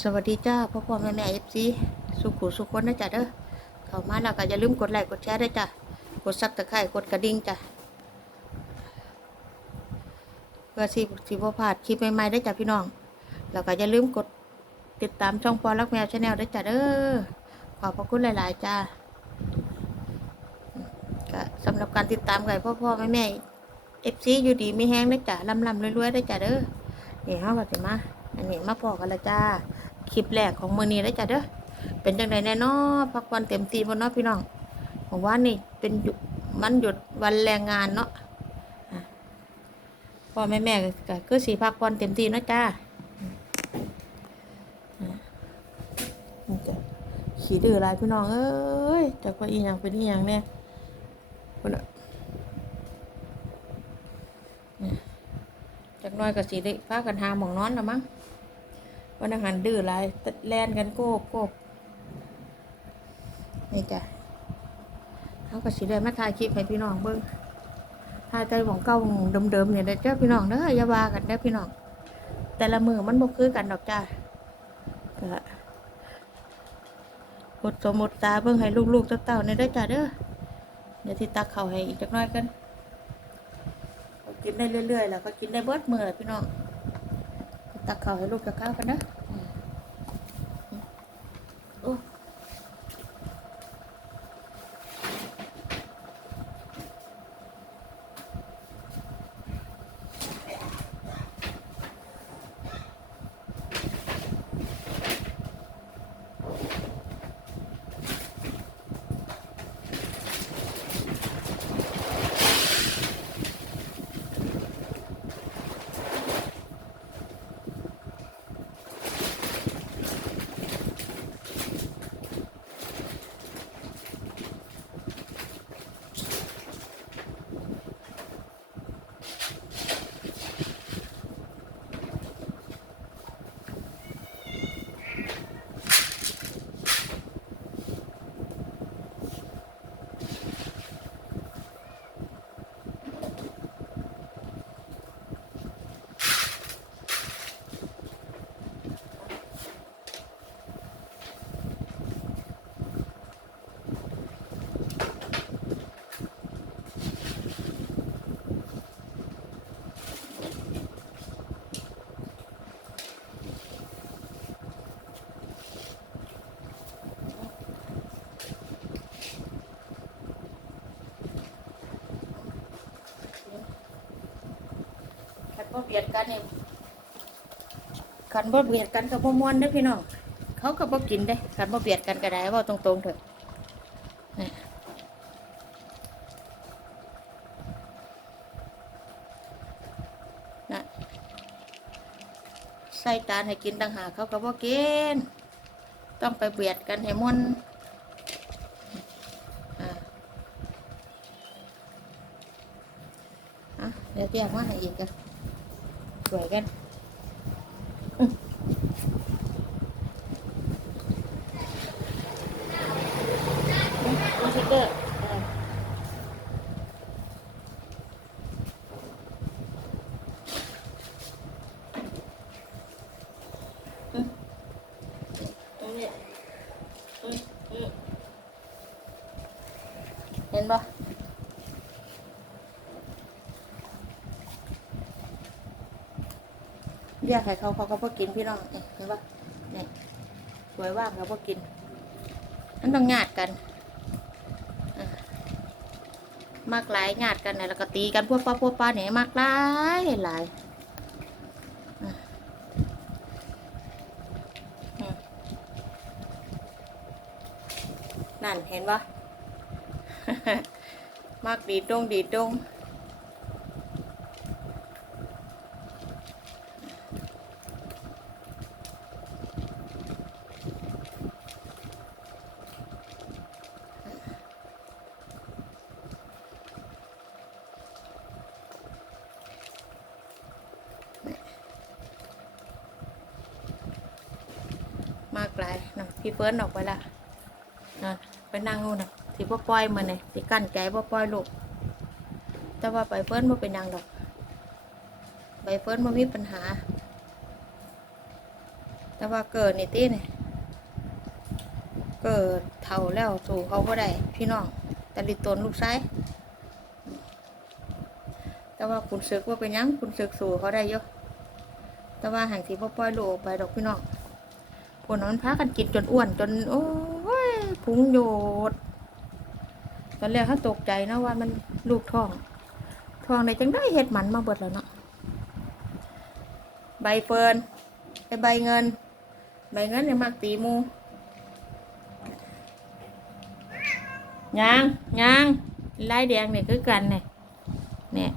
สวัสดีจ้าพ่อพ่อแม่แม่เอฟซีสุขุสุขคนนะจ๊ะเด้อเข้ามาแล้วก็อย่าลืมกดไลค์กดแชร์ด้วยจ้ะกดซับตะไคร้กดกระดิ่งจ้ะเพื่อสิสิบพลาดคลิปใหม่ๆได้จ้ะพี่น้องแล้วก็อย่าลืมกดติดตามช่องปอรักแมวชาแนลด้วยจ้ะเด้อขอบพระคุณหลาย ๆ จ้าก็สำหรับการติดตามไก่พ่อพ่อแม่แม่เอฟซีอยู่ดีไม่แห้งได้อจ้ะลำลำรวยๆได้อจ้ะเด้อเนี่ยเฮาก็สิมาอันนี้มาพอกันละจ้า คลิปแรกของมือนี้แล้วจ้ะเด้อเป็นจังไดแน่นอพักวันเต็มตีบนเนาะพี่น้องผมว่านี่เป็นหยุดมันหยุดวันแรงงานเนาะพ่อแม่แม่ก็คือสีพักวันเต็มตีเนาะจ้าอะขี่ดื้อหลายพี่น้องเอ้ยจากว่าอีหยังเป็นอีหยังเนี่ยคนน่ะจากน้อยก็สีได้พากันหาหมองนอนละมั้ง วันอาหารดื้อหลายแลนกันโกบโกบนี่จ้ะเขาก็สิได้มาถ่ายคลิปให้พี่น้องเบิ่งถ่ายใจของเก่าเดิมๆเนี่ยเด้เจ้าพี่น้องเด้ออย่าว่ากันเด้อพี่น้อง แต่ละมือมันบ่คือกันดอกจ้าก็อดสมอดตาเบิ่งให้ลูกๆเต้าๆเนี่ยเด้จ้าเด้อเดี๋ยวที่ตักข้าวให้อีกจักน้อยกันกินได้เรื่อยๆแล้วก็กินได้เบิดมือแหละพี่น้อง ตักข้าวให้ลูกกับข้าวกันนะ บ่เบียดกันนี่ขันบ่เบียดกันกับบ่มวนเด้อพี่น้องเขาก็บ่กินเด้ขันบ่เบียดกันก็ได้เว่าตรงๆเถอะนี่นะใส่จานให้กินต่างหากเขาก็บ่กินต้องไปเบียดกันให้มวนอะเดี๋ยวแยกมาให้อีกกัน วยกันอืมาสติกเกอร์เอออืมตรงนี้อืมอืมเห็นปะ เรี ยกให้เขาเขาก็พอกินพี่น้องเนี่ยเห็นปะเนี่ยสวยว่างเขาพอกินนั่นต้องงาดกันมากหลายงาดกันเนี่ยแล้วก็ตีกันพวกป้าพวกป้าเนี่ยมากหลายหลายนั่นเห็นปะมากดีดงดีดง มากหลายนะ พี่เฟิร์นออกไปละนะไปนั่งนู่นนะสิบ่ปล่อยมันเลยสิกั้นใจบ่ปล่อยลูกแต่ว่าไปเฟิร์นบ่เป็นหยังดอกไปเฟิร์นบ่มีปัญหา แต่ว่าเกิดนี่ตีเนี่ยเกิดเท่าแล้วสู่เขาก็ได้ พี่น้องแต่ลิตนลูกชายแต่ว่าคุณศึกว่าเป็นยังคุณศึกสู่เขาได้เยอะแต่ว่าห่างสีพ่อปล่อยลกออกไปดอกพี่น้อง พวกนั้นพากันกินจนอ้วนจน โอ้ยพุงโยดตอนแรกเขาตกใจนะว่ามันลูกท้องท้องในจังได้เห็ดหมันมาเบิดแล้วเนาะใบเฟิร์นไอใบเงิน ใบเงินเนี่ยมักตีมูยางยางลายแดงเนี่ยคือกันเนี่ยเนี่ย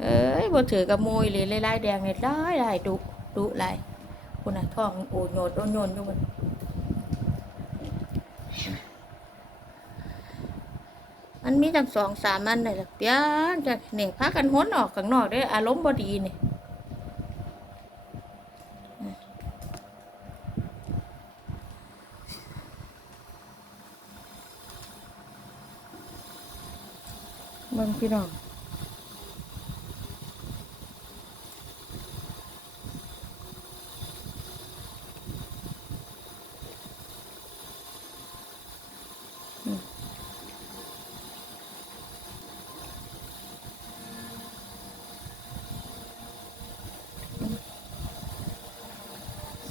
เอ้ยบ่ถือกับมวยเลยลายแดงเนี่ยลายลายดุดุลาย คุณน่ะท้องโอโยดโอโยนอยู่มันมันมีตั้งสองสามอันเลยล่ะเปียนจะเนี่ยพากันห้นออกข้างนอกได้ออารมณ์บ่ดีเนี่ยเบิ่งพี่น้อง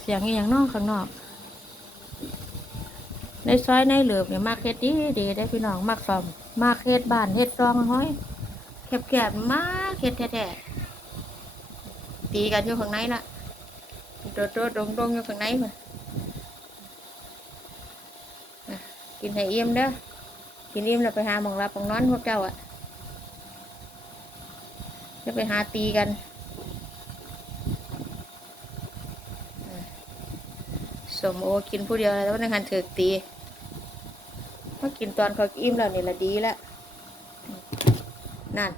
สียงอย่างนอกข้างนอก ในซอยในเหลือบเนี่ยมากเฮ็ดดีดีได้พี่น้องมากซอมมากเฮ็ดบ้านเฮ็ดซองห้อยแคบๆมากเฮ็ดแท้ๆตีกันอยู่ข้างในละโดดโดดดงดงๆอยู่ข้างในมันอะกินให้อิ่มเด้อกินอิ่มแล้วไปหาหมองรับหมองนอนพวกเจ้าอะจะไปหาตีกันอะส มโอกินผู้เดียวแล้วในคันถือตีมากินตอนเขาอิ่มแล้วนี่ละดีละนั่น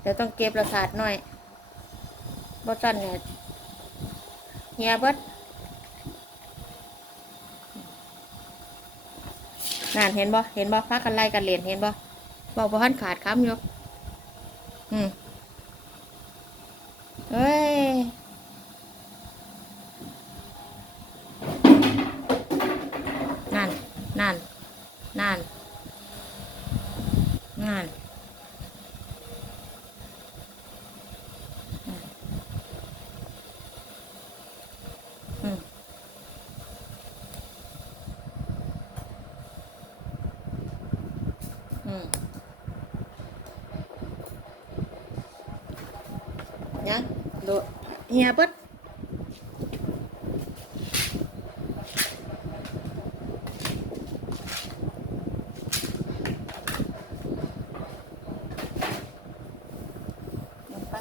เดี๋ยวต้องเก็บราคาดหน่อยบ่จันเนี่ยเฮียเบิดนั่นเห็นบ่เห็นบ่พากันไล่กันเหรียนเห็นบ่บอกบ่ทันขาดคำยู่อืมเฮ้ย นั่น นั่น นั่น นั่น อืมอืมยังดู เฮียเปิดลงไป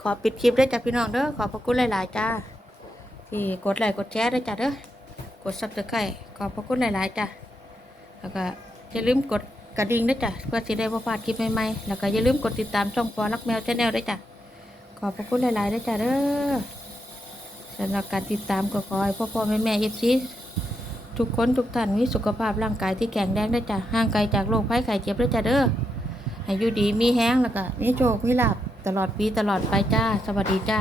ขอปิดคลิปด้วยจ้ะพี่น้องเด้อขอพระคุณหลาย ๆ จ้าที่กดไลค์กดแชร์ด้วยจ้ะเด้อกดซับสไครต์ ขอบพระคุณหลาย ๆ จ้ะ แล้วก็อย่าลืมกดกระดิ่งด้วยจ้ะ เพื่อสิได้บ่พลาดคลิปใหม่ ๆ แล้วก็อย่าลืมกดติดตามช่องปอรักแมวชาแนลด้วยจ้ะ ขอบพระคุณหลาย ๆ ด้วยจ้ะเด้อสำหรับการติดตามก็ขอให้พ่อพ่อแม่แม่เอฟซีทุกคนทุกท่านมีสุขภาพร่างกายที่แข็งแรงได้จ้ะห่างไกลจากโรคภัยไข้เจ็บได้จ้ะเด้อให้อยู่ดีมีแห้งแล้วก็มีโชคมีลาบตลอดปีตลอดไปจ้า สวัสดีจ้า